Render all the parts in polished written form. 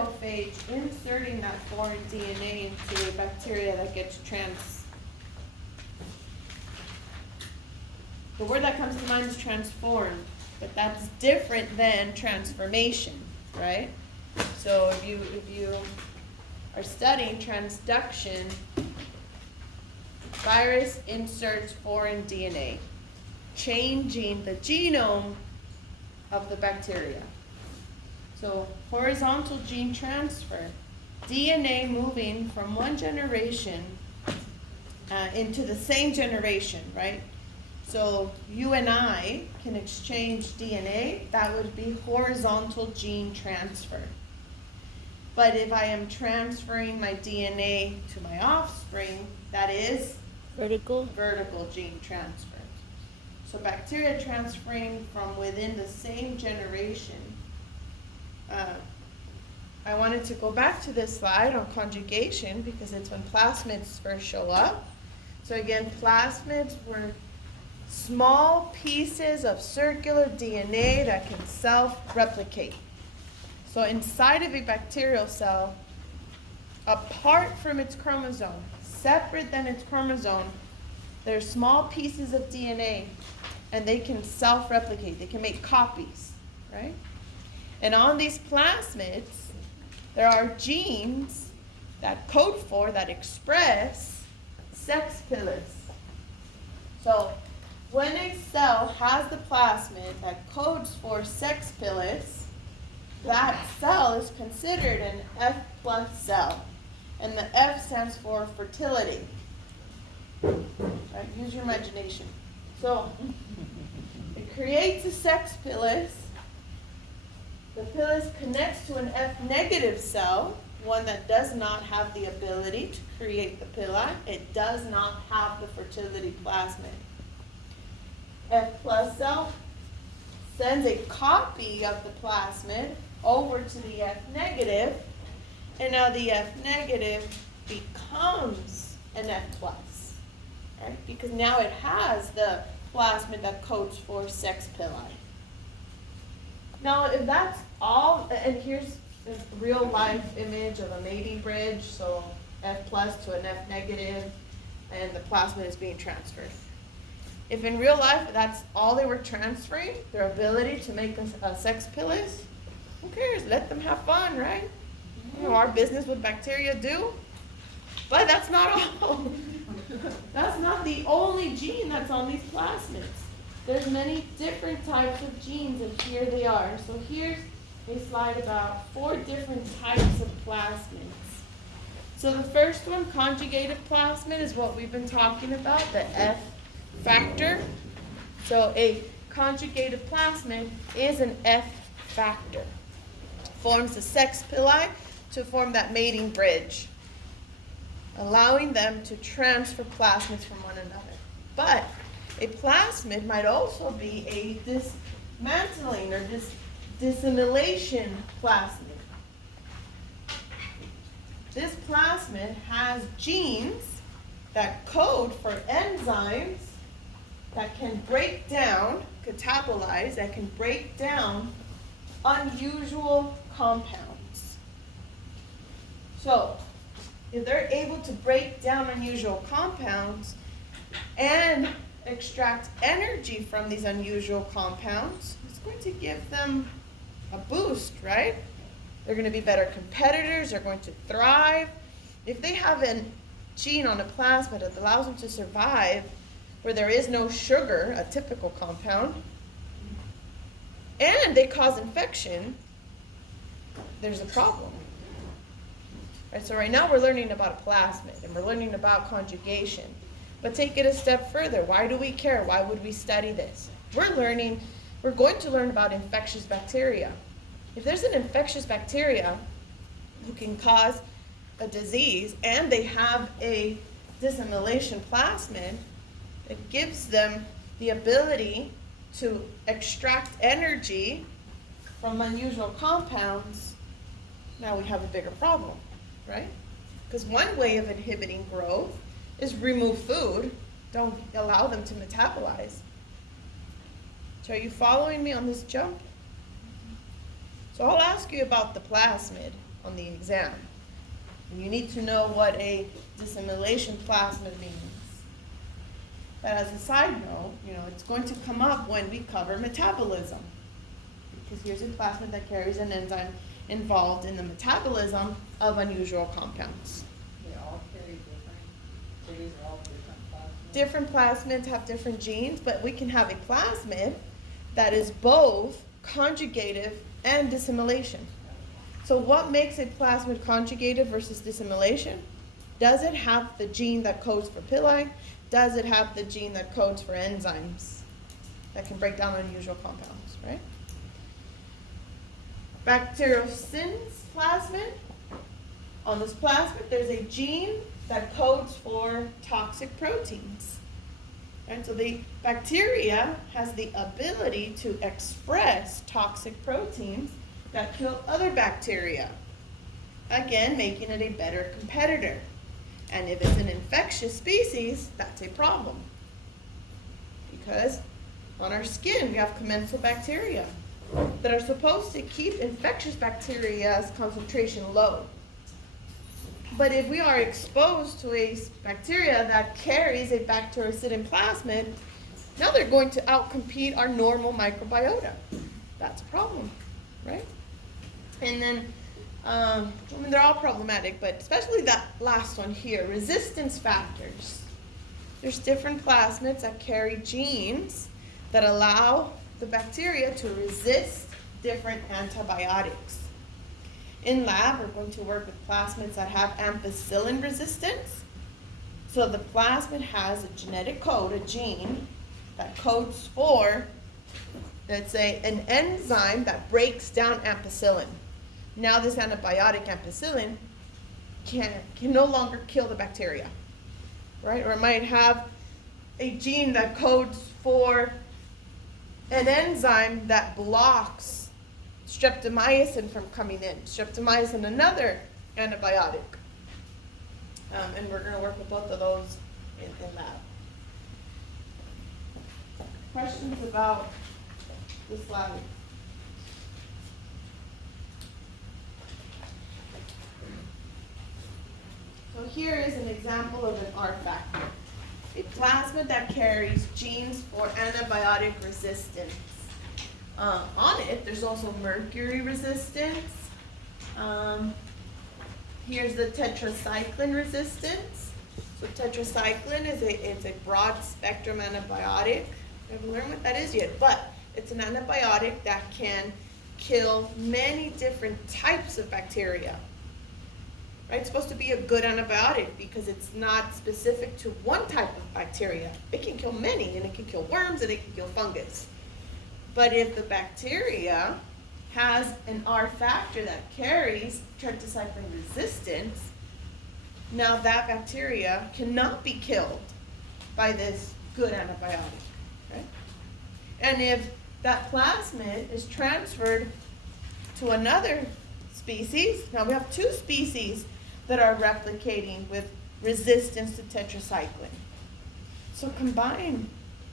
bacteriophage inserting that foreign DNA into a bacteria that gets the word that comes to mind is transformed, but that's different than transformation, right? So if you are studying transduction, virus inserts foreign DNA, changing the genome of the bacteria. So horizontal gene transfer, DNA moving from one generation into the same generation, right? So you and I can exchange DNA, that would be horizontal gene transfer. But if I am transferring my DNA to my offspring, that is Vertical gene transfer. So bacteria transferring from within the same generation. I wanted to go back to this slide on conjugation because it's when plasmids first show up. So again, plasmids were small pieces of circular DNA that can self-replicate. So inside of a bacterial cell, apart from its chromosome, separate than its chromosome, there's small pieces of DNA and they can self-replicate. They can make copies, right? And on these plasmids, there are genes that code for, that express sex pillars. So when a cell has the plasmid that codes for sex pillars, that cell is considered an F+ cell. And the F stands for fertility. Right? Use your imagination. So it creates a sex pilus. The pilus connects to an F- cell, one that does not have the ability to create the pili. It does not have the fertility plasmid. F+ cell sends a copy of the plasmid over to the F-, and now the F- becomes an F+, right? Because now it has the plasmid that codes for sex pili. Now, if that's all, and here's a real life image of a mating bridge, so F+ to an F-, and the plasmid is being transferred. If in real life that's all they were transferring, their ability to make a sex pilus, who cares? Let them have fun, right? You know, our business with bacteria do. But that's not all. That's not the only gene that's on these plasmids. There's many different types of genes, and here they are. So here's a slide about 4 different types of plasmids. So the first one, conjugated plasmid, is what we've been talking about, the F factor. So a conjugated plasmid is an F factor. Forms the sex pili to form that mating bridge, allowing them to transfer plasmids from one another. But a plasmid might also be a dismantling or dissimilation plasmid. This plasmid has genes that code for enzymes that can break down, catabolize, that can break down unusual compounds. So, if they're able to break down unusual compounds and extract energy from these unusual compounds, it's going to give them a boost, right? They're going to be better competitors, they're going to thrive. If they have a gene on a plasmid that allows them to survive where there is no sugar, a typical compound, and they cause infection, there's a problem. Right, so right now we're learning about a plasmid and we're learning about conjugation. But take it a step further. Why do we care? Why would we study this? We're going to learn about infectious bacteria. If there's an infectious bacteria who can cause a disease and they have a dissimilation plasmid, it gives them the ability to extract energy from unusual compounds. Now we have a bigger problem, right? Because one way of inhibiting growth is remove food, don't allow them to metabolize. So are you following me on this jump? So I'll ask you about the plasmid. on the exam. And you need to know what a dissimilation plasmid means. But as a side note, it's going to come up when we cover metabolism. Because here's a plasmid that carries an enzyme involved in the metabolism of unusual compounds. They all carry different, so these are all different plasmids? Different plasmids have different genes, but we can have a plasmid that is both conjugative and dissimilation. So what makes a plasmid conjugative versus dissimilation? Does it have the gene that codes for pili? Does it have the gene that codes for enzymes that can break down unusual compounds, right? Bacteriocins plasmid. On this plasmid, there's a gene that codes for toxic proteins. And so the bacteria has the ability to express toxic proteins that kill other bacteria, again, making it a better competitor. And if it's an infectious species, that's a problem. Because on our skin, we have commensal bacteria that are supposed to keep infectious bacteria's concentration low. But if we are exposed to a bacteria that carries a bactericidin plasmid, now they're going to outcompete our normal microbiota. That's a problem, right? And then, they're all problematic, but especially that last one here, resistance factors. There's different plasmids that carry genes that allow the bacteria to resist different antibiotics. In lab, we're going to work with plasmids that have ampicillin resistance. So the plasmid has a genetic code, a gene, that codes for, let's say, an enzyme that breaks down ampicillin. Now this antibiotic ampicillin can no longer kill the bacteria, right? Or it might have a gene that codes for an enzyme that blocks streptomycin from coming in. Streptomycin, another antibiotic. And we're going to work with both of those in lab. Questions about this slide? So here is an example of an R factor. A plasmid that carries genes for antibiotic resistance. On it, there's also mercury resistance. Here's the tetracycline resistance. So tetracycline is a broad spectrum antibiotic. I haven't learned what that is yet, but it's an antibiotic that can kill many different types of bacteria. Right? It's supposed to be a good antibiotic because it's not specific to one type of bacteria. It can kill many, and it can kill worms, and it can kill fungus. But if the bacteria has an R factor that carries tetracycline resistance, now that bacteria cannot be killed by this good antibiotic, right? And if that plasmid is transferred to another species, now we have two species that are replicating with resistance to tetracycline. So combine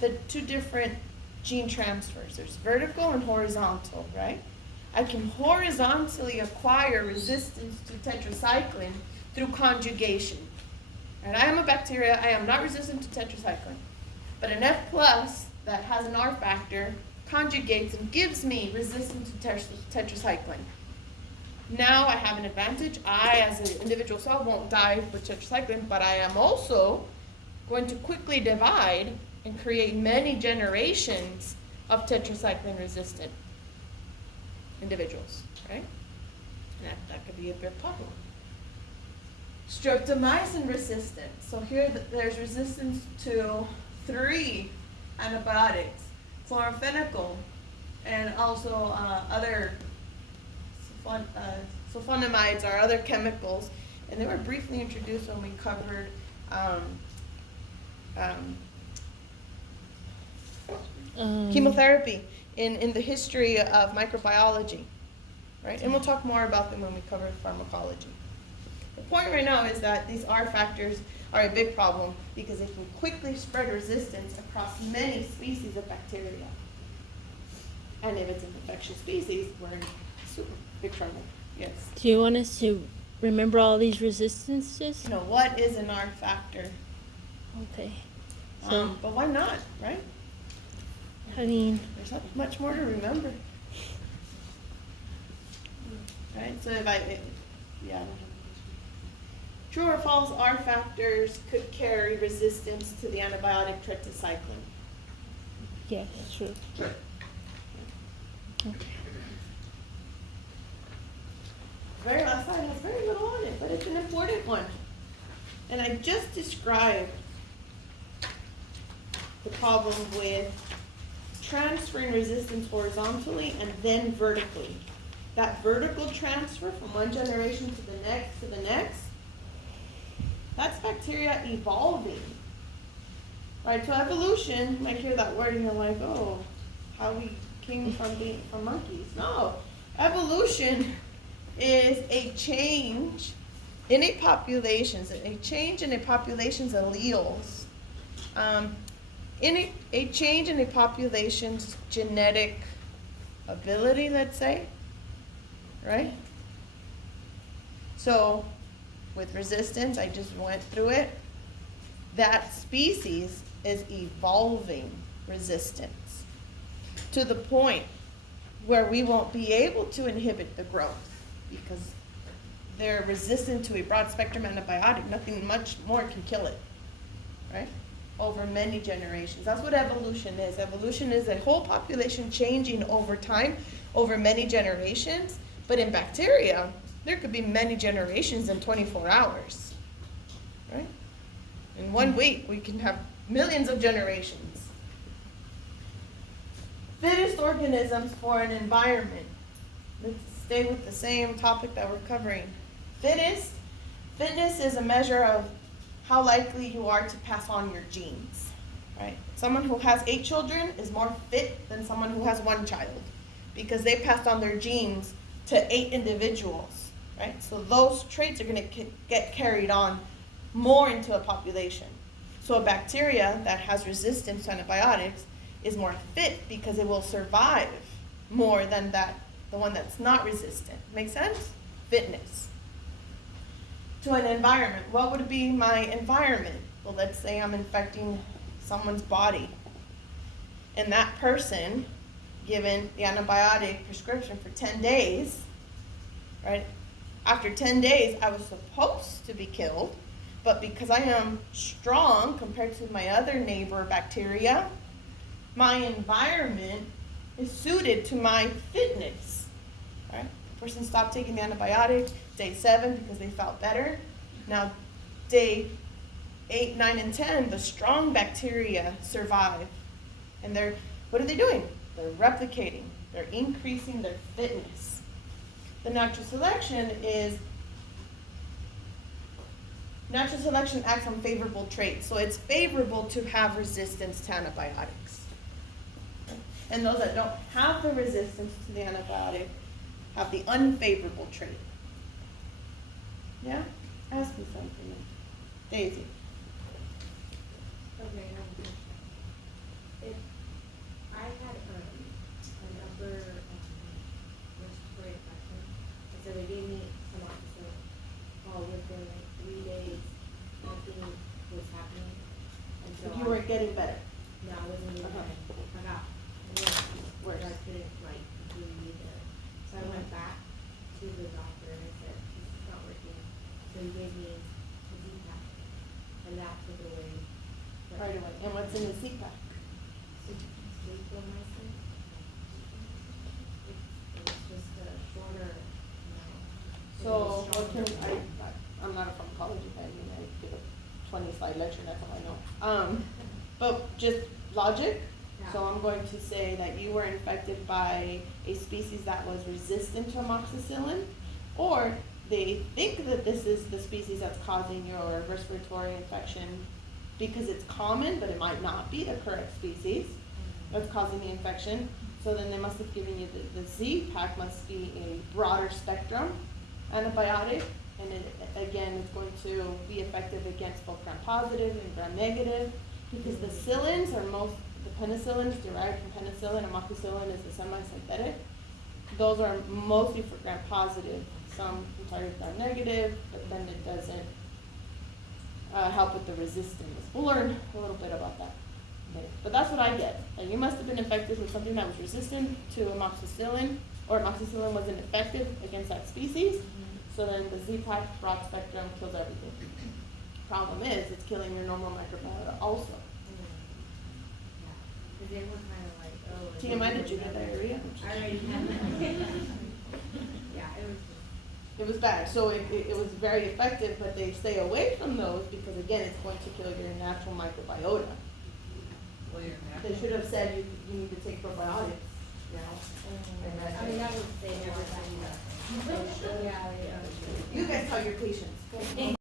the two different gene transfers. There's vertical and horizontal, right? I can horizontally acquire resistance to tetracycline through conjugation. And I am a bacteria, I am not resistant to tetracycline. But an F plus that has an R factor conjugates and gives me resistance to tetracycline. Now I have an advantage. I, as an individual cell, won't die with tetracycline, but I am also going to quickly divide and create many generations of tetracycline resistant individuals, right? And that could be a big problem. Streptomycin resistance. So here there's resistance to 3 antibiotics, chloramphenicol, and also other sulfonamides are other chemicals, and they were briefly introduced when we covered chemotherapy in the history of microbiology, right? And we'll talk more about them when we cover pharmacology. The point right now is that these R factors are a big problem because they can quickly spread resistance across many species of bacteria. And if it's an infectious species, we're in super big trouble. Yes. Do you want us to remember all these resistances? You know, what is an R factor? Okay. So, But why not, right? I mean, There's not much more to remember. Right, so yeah. True or false, R factors could carry resistance to the antibiotic tetracycline. yes, true. Sure. Okay. Very last slide has very little on it, but it's an important one. And I just described the problem with transferring resistance horizontally and then vertically. That vertical transfer from one generation to the next, that's bacteria evolving. Right, so evolution, you might hear that word and you're like, oh, how we came from monkeys. No, evolution is a change in a population's alleles, a change in a population's genetic ability, let's say, right? So with resistance, I just went through it. That species is evolving resistance to the point where we won't be able to inhibit the growth because they're resistant to a broad spectrum antibiotic. Nothing much more can kill it, right? Over many generations. That's what evolution is. Evolution is a whole population changing over time, over many generations. But in bacteria, there could be many generations in 24 hours, right? In 1 week, we can have millions of generations. Fittest organisms for an environment. Let's stay with the same topic that we're covering. Fitness is a measure of how likely you are to pass on your genes, right? Someone who has 8 children is more fit than someone who has 1 child because they passed on their genes to 8 individuals, right? So those traits are going to get carried on more into a population. So a bacteria that has resistance to antibiotics is more fit because it will survive more than the one that's not resistant. Make sense? Fitness. To an environment, what would be my environment? Well, let's say I'm infecting someone's body, and that person, given the antibiotic prescription for 10 days, right? After 10 days, I was supposed to be killed, but because I am strong compared to my other neighbor bacteria, my environment is suited to my fitness, right? The person stopped taking the antibiotic day 7 because they felt better. Now, day 8, 9, and 10, the strong bacteria survive. And what are they doing? They're replicating. They're increasing their fitness. The natural selection acts on favorable traits. So it's favorable to have resistance to antibiotics. And those that don't have the resistance to the antibiotic have the unfavorable trait. Yeah? Ask me something. Daisy. Okay, I have a question. If I had an upper respiratory infection, and so they gave me some oxygen, all within like 3 days, nothing was happening. And so You weren't getting better. No, I wasn't even Uh-huh. I got worse. I couldn't like breathe either. So I went back to the doctor and I said, this is not working. So he gave me a Z-Pack, and that took it away. Right away. And what's in the CPAC? Vancomycin. It's just a shorter amount. So what I'm not a pharmacology guy, I mean, I give a 20-slide lecture, that's all I know. But just logic, so I'm going to say that you were infected by a species that was resistant to amoxicillin, or they think that this is the species that's causing your respiratory infection because it's common, but it might not be the correct species that's causing the infection. So then they must have given you the Z-Pack must be a broader spectrum antibiotic, and it, again, it's going to be effective against both gram-positive and gram-negative, because the penicillins is derived from penicillin, amoxicillin is a semi-synthetic. Those are mostly for gram-positive some entiters are negative, but then it doesn't help with the resistance. We'll learn a little bit about that. Okay. But that's what I get. Like, you must have been infected with something that was resistant to amoxicillin, or amoxicillin wasn't effective against that species. So then the Z-type broad spectrum kills everything. Problem is, it's killing your normal microbiota also. Yeah, cause they were kind of like, oh. TMI, did you get diarrhea? I already had that. Yeah, it was just. It was bad. So it was very effective, but they stay away from those because, again, it's going to kill your natural microbiota. Well, you're They should have said you need to take probiotics, you know. And that's I mean, it. that was, they never said that. They should. Yeah, yeah. You guys tell your patients.